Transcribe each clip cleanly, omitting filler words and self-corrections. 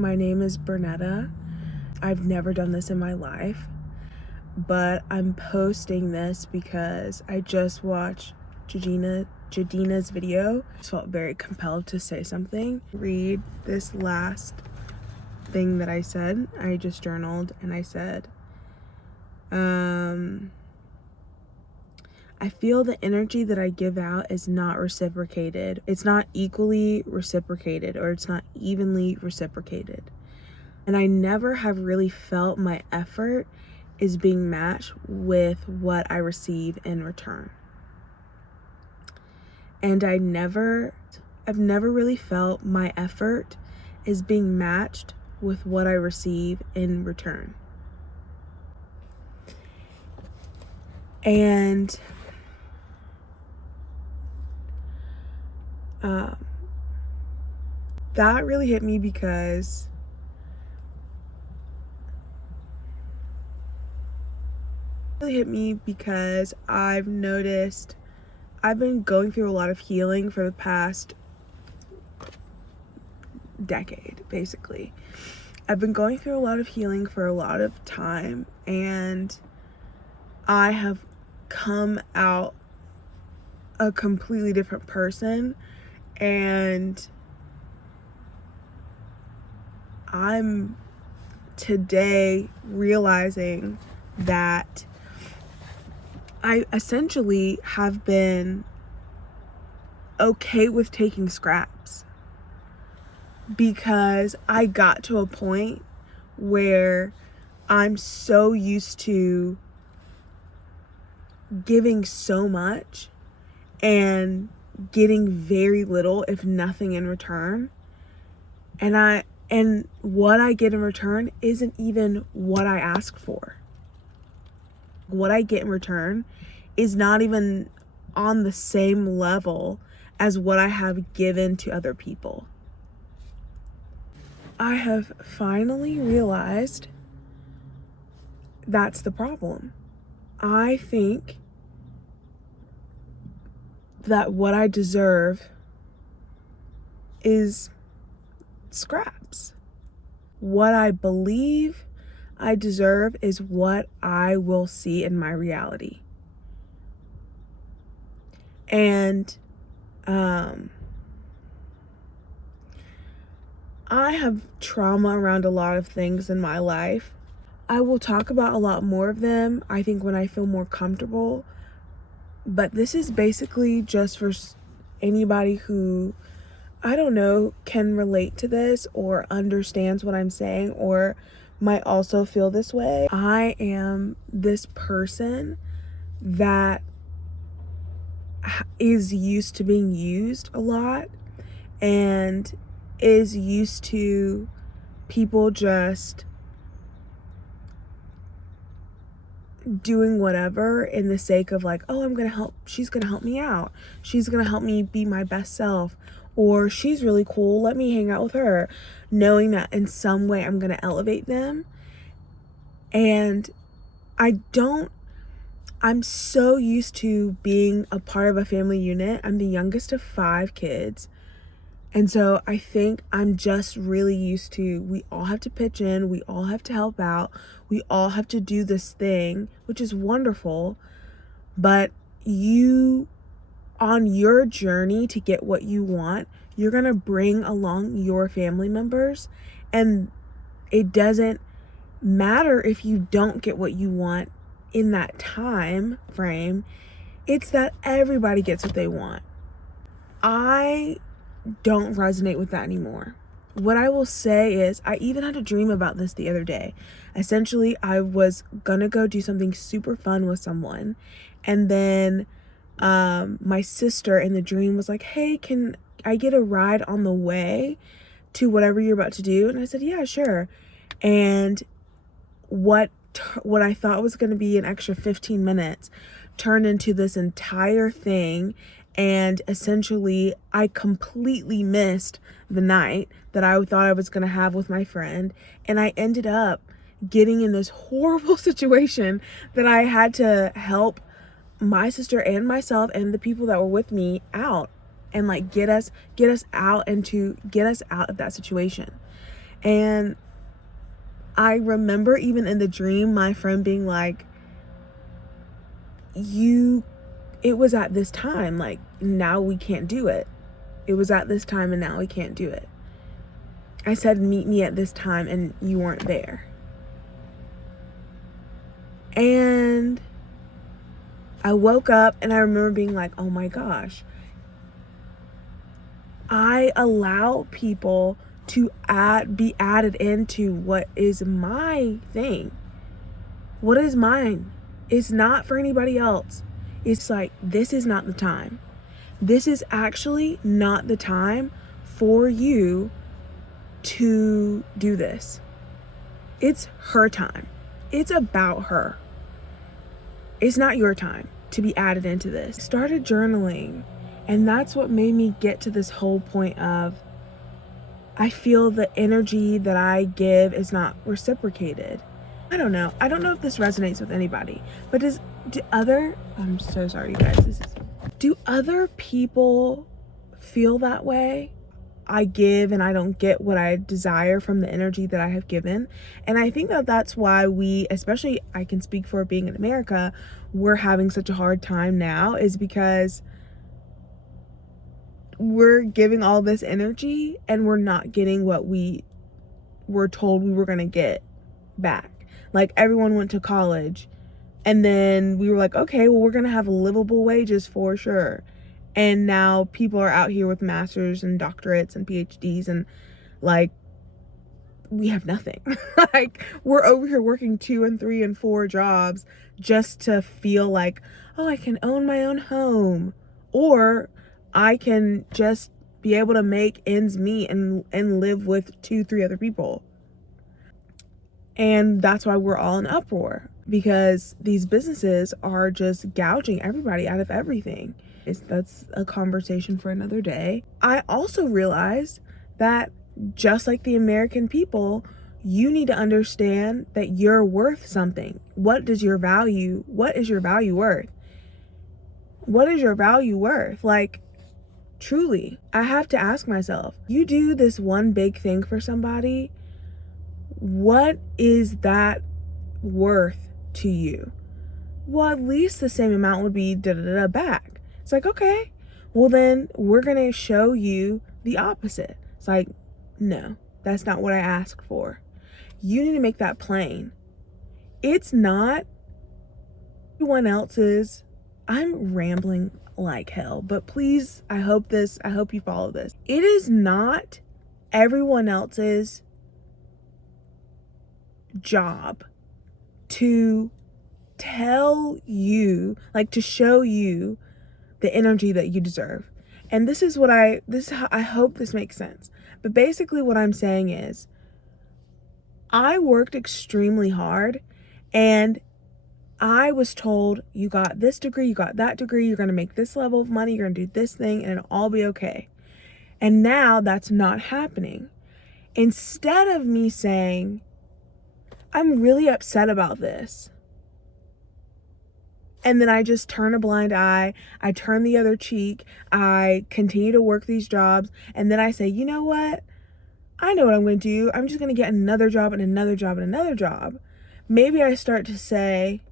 my name is Bernetta. I've never done this in my life, but I'm posting this because I just watched 𝐬𝐮𝐬𝐫𝐞's video. I felt very compelled to say something. Read this last thing that I said. I just journaled and I said, I feel the energy that I give out is not reciprocated. It's not equally reciprocated, or it's not evenly reciprocated. And I never have really felt my effort is being matched with what I receive in return. And I've never really felt my effort is being matched with what I receive in return. And that really hit me because I've noticed I've been going through a lot of healing for the past decade, basically. I've been going through a lot of healing for a lot of time, and I have come out a completely different person, and I'm today realizing that I essentially have been okay with taking scraps, because I got to a point where I'm so used to giving so much and getting very little, if nothing, in return. And what I get in return isn't even what I ask for. What I get in return is not even on the same level as what I have given to other people. I have finally realized that's the problem. I think that what I deserve is scraps. What I believe I deserve is what I will see in my reality. And I have trauma around a lot of things in my life. I will talk about a lot more of them, I think, when I feel more comfortable. But this is basically just for anybody who, I don't know, can relate to this or understands what I'm saying or might also feel this way. I am this person that is used to being used a lot and is used to people just doing whatever in the sake of like, oh, she's gonna help me out, she's gonna help me be my best self, or she's really cool, let me hang out with her, knowing that in some way I'm gonna elevate them. And I'm so used to being a part of a family unit. I'm the youngest of 5 kids. And so I think I'm just really used to, we all have to pitch in, we all have to help out, we all have to do this thing, which is wonderful. But you, on your journey to get what you want, you're gonna bring along your family members, and it doesn't matter if you don't get what you want in that time frame. It's that everybody gets what they want. I don't resonate with that anymore. What I will say is, I even had a dream about this the other day. Essentially, I was gonna go do something super fun with someone, and then my sister in the dream was like, hey, can I get a ride on the way to whatever you're about to do? And I said, yeah, sure. And what I thought was going to be an extra 15 minutes turned into this entire thing. And essentially, I completely missed the night that I thought I was going to have with my friend. And I ended up getting in this horrible situation that I had to help my sister and myself and the people that were with me out, and like get us out and to get us out of that situation. And I remember even in the dream, my friend being like, it was at this time, like now we can't do it. It was at this time and now we can't do it. I said, meet me at this time, and you weren't there. And I woke up and I remember being like, oh my gosh, I allow people to be added into what is my thing. What is mine? It's not for anybody else. It's like, this is not the time. This is actually not the time for you to do this. It's her time. It's about her. It's not your time to be added into this. Started journaling, and that's what made me get to this whole point of, I feel the energy that I give is not reciprocated. I don't know if this resonates with anybody, but I'm so sorry, you guys. Do other people feel that way? I give and I don't get what I desire from the energy that I have given. And I think that that's why we, especially I can speak for being in America, we're having such a hard time now, is because we're giving all this energy and we're not getting what we were told we were going to get back. Like, everyone went to college and then we were like, okay, well, we're going to have livable wages for sure. And now people are out here with masters and doctorates and PhDs, and like, we have nothing. Like, we're over here working 2 and 3 and 4 jobs just to feel like, oh, I can own my own home, or I can just be able to make ends meet and live with 2-3 other people. And that's why we're all in uproar, because these businesses are just gouging everybody out of everything. That's a conversation for another day. I also realized that just like the American people, you need to understand that you're worth something. What is your value worth? What is your value worth? Like, truly, I have to ask myself, you do this one big thing for somebody, what is that worth to you? Well, at least the same amount would be back. It's like, okay, well then we're going to show you the opposite. It's like, no, that's not what I asked for. You need to make that plain. It's not everyone else's. I'm rambling like hell, but please, I hope you follow this. It is not everyone else's job to tell you, like, to show you the energy that you deserve. And this is how I hope this makes sense. But basically what I'm saying is, I worked extremely hard and I was told, you got this degree, you got that degree, you're going to make this level of money, you're going to do this thing, and it'll all be okay. And now that's not happening. Instead of me saying, I'm really upset about this, and then I just turn a blind eye, I turn the other cheek, I continue to work these jobs, and then I say, you know what? I know what I'm going to do. I'm just going to get another job and another job and another job. Maybe I start to say,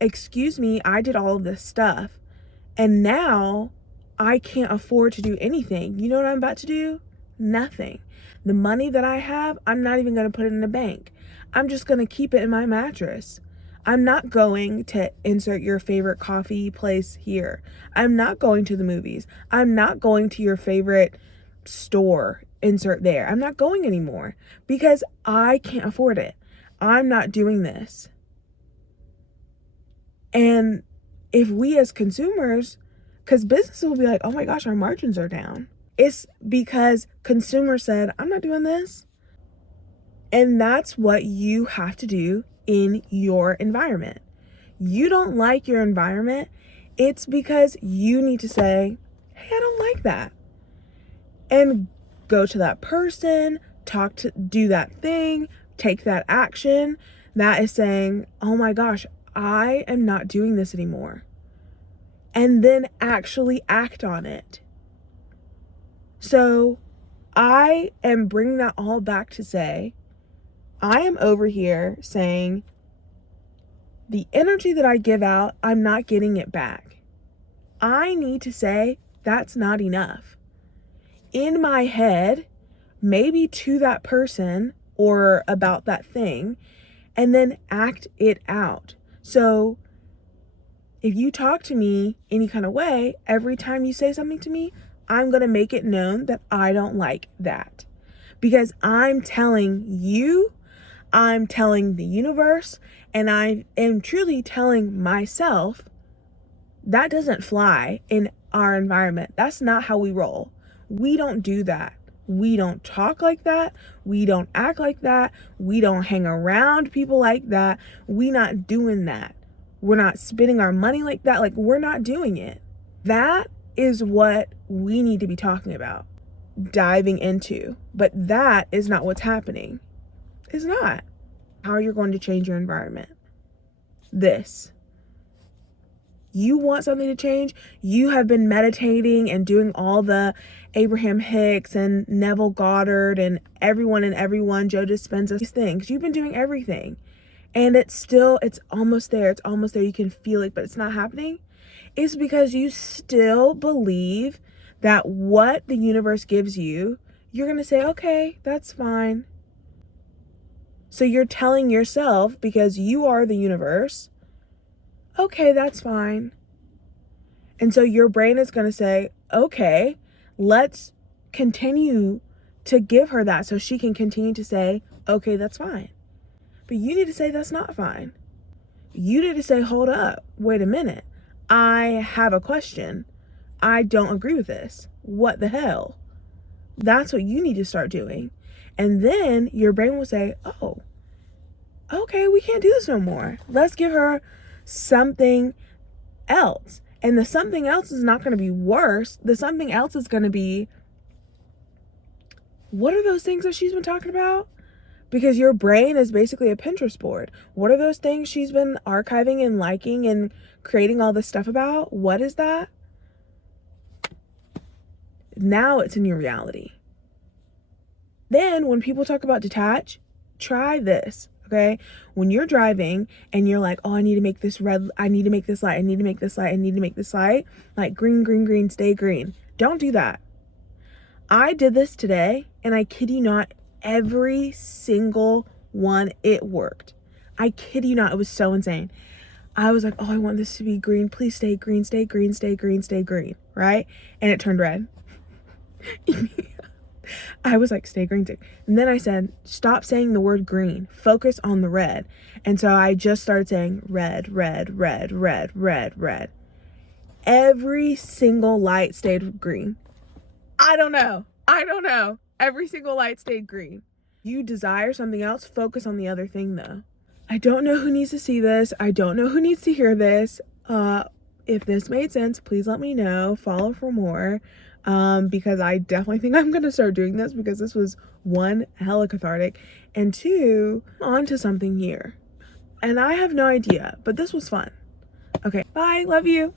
excuse me, I did all of this stuff, and now I can't afford to do anything. You know what I'm about to do? Nothing. The money that I have, I'm not even going to put it in a bank. I'm just going to keep it in my mattress. I'm not going to insert your favorite coffee place here. I'm not going to the movies. I'm not going to your favorite store, insert there. I'm not going anymore because I can't afford it. I'm not doing this. And if we as consumers, because businesses will be like, oh my gosh, our margins are down. It's because consumers said, I'm not doing this. And that's what you have to do in your environment. You don't like your environment, it's because you need to say, hey, I don't like that. And go to that person, do that thing, take that action. That is saying, oh my gosh, I am not doing this anymore. And then actually act on it. So I am bringing that all back to say, I am over here saying the energy that I give out, I'm not getting it back. I need to say that's not enough. In my head, maybe to that person or about that thing, and then act it out. So if you talk to me any kind of way, every time you say something to me, I'm going to make it known that I don't like that. Because I'm telling you, I'm telling the universe, and I am truly telling myself that doesn't fly in our environment. That's not how we roll. We don't do that. We don't talk like that. We don't act like that. We don't hang around people like that. We not doing that. We're not spending our money like that. Like, we're not doing it. That is what we need to be talking about, diving into. But that is not what's happening. It's not. How you're going to change your environment. This. You want something to change? You have been meditating and doing all the Abraham Hicks and Neville Goddard and everyone, Joe Dispenza, these things. You've been doing everything. And it's almost there. It's almost there. You can feel it, but it's not happening. It's because you still believe that what the universe gives you, you're going to say, okay, that's fine. So you're telling yourself, because you are the universe, okay, that's fine. And so your brain is going to say, okay, let's continue to give her that so she can continue to say, okay, that's fine. But you need to say that's not fine. You need to say, hold up, wait a minute. I have a question. I don't agree with this. What the hell? That's what you need to start doing. And then your brain will say, oh, okay, we can't do this no more. Let's give her something else. And the something else is not going to be worse. The something else is going to be, what are those things that she's been talking about? Because your brain is basically a Pinterest board. What are those things she's been archiving and liking and creating all this stuff about? What is that? Now it's in your reality. Then when people talk about detach, try this, okay? When you're driving and you're like, oh, I need to make this red, I need to make this light, I need to make this light, I need to make this light, like green, green, green, stay green. Don't do that. I did this today, and I kid you not, every single one, it worked. I kid you not, it was so insane. I was like, oh, I want this to be green. Please stay green, stay green, stay green, stay green, right? And it turned red. I was like, stay green, stay. And then I said, stop saying the word green. Focus on the red. And so I just started saying red, red, red, red, red, red. Every single light stayed green. I don't know. Every single light stayed green. You desire something else, focus on the other thing though. I don't know who needs to see this. I don't know who needs to hear this. If this made sense, please let me know. Follow for more. Because I definitely think I'm going to start doing this, because this was one, hella cathartic, and two, on to something here. And I have no idea, but this was fun. Okay, bye. Love you.